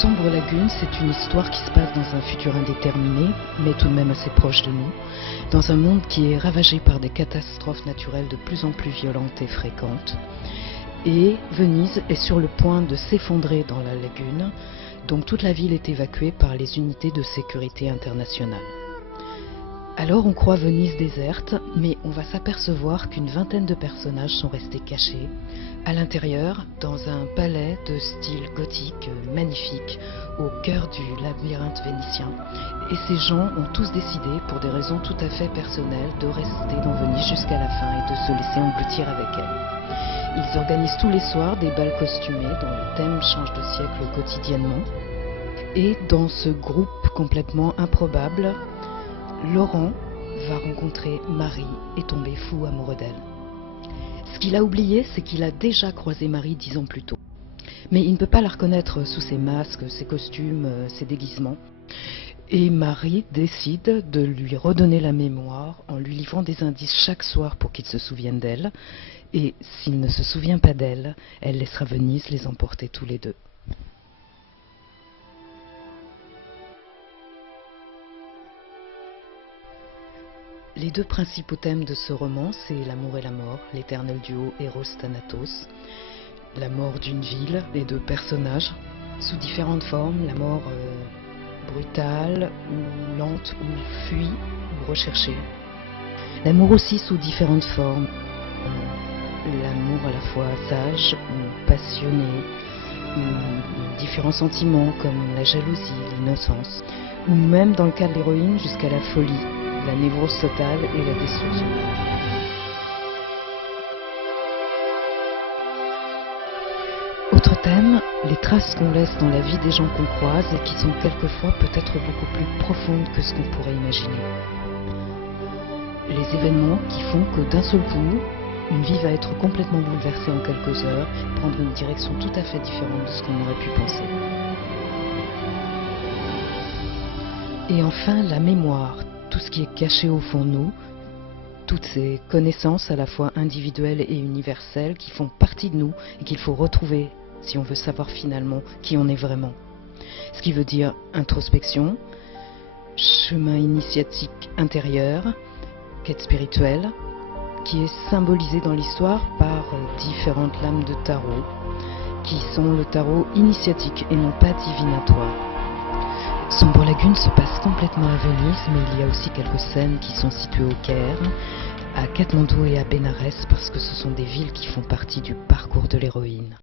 Sombre Lagune, c'est une histoire qui se passe dans un futur indéterminé, mais tout de même assez proche de nous, dans un monde qui est ravagé par des catastrophes naturelles de plus en plus violentes et fréquentes. Et Venise est sur le point de s'effondrer dans la lagune, donc toute la ville est évacuée par les unités de sécurité internationale. Alors on croit Venise déserte, mais on va s'apercevoir qu'une vingtaine de personnages sont restés cachés, à l'intérieur, dans un palais de style gothique magnifique, au cœur du labyrinthe vénitien. Et ces gens ont tous décidé, pour des raisons tout à fait personnelles, de rester dans Venise jusqu'à la fin et de se laisser engloutir avec elle. Ils organisent tous les soirs des bals costumés dont le thème change de siècle quotidiennement. Et dans ce groupe complètement improbable, Laurent va rencontrer Marie et tomber fou amoureux d'elle. Ce qu'il a oublié, c'est qu'il a déjà croisé Marie 10 ans plus tôt. Mais il ne peut pas la reconnaître sous ses masques, ses costumes, ses déguisements. Et Marie décide de lui redonner la mémoire en lui livrant des indices chaque soir pour qu'il se souvienne d'elle. Et s'il ne se souvient pas d'elle, elle laissera Venise les emporter tous les deux. Les deux principaux thèmes de ce roman, c'est l'amour et la mort, l'éternel duo Héros-Thanatos, la mort d'une ville et de personnages, sous différentes formes, la mort brutale, ou lente, ou fuie, ou recherchée. L'amour aussi sous différentes formes, l'amour à la fois sage ou passionné, ou différents sentiments comme la jalousie, l'innocence, ou même dans le cas de l'héroïne jusqu'à la folie, la névrose totale et la destruction. Autre thème, les traces qu'on laisse dans la vie des gens qu'on croise et qui sont quelquefois peut-être beaucoup plus profondes que ce qu'on pourrait imaginer. Les événements qui font que d'un seul coup, une vie va être complètement bouleversée en quelques heures, prendre une direction tout à fait différente de ce qu'on aurait pu penser. Et enfin, la mémoire, tout ce qui est caché au fond de nous, toutes ces connaissances à la fois individuelles et universelles qui font partie de nous et qu'il faut retrouver si on veut savoir finalement qui on est vraiment. Ce qui veut dire introspection, chemin initiatique intérieur, quête spirituelle, qui est symbolisée dans l'histoire par différentes lames de tarot, qui sont le tarot initiatique et non pas divinatoire. Sombre Lagune se passe complètement à Venise, mais il y a aussi quelques scènes qui sont situées au Caire, à Katmandou et à Bénarès, parce que ce sont des villes qui font partie du parcours de l'héroïne.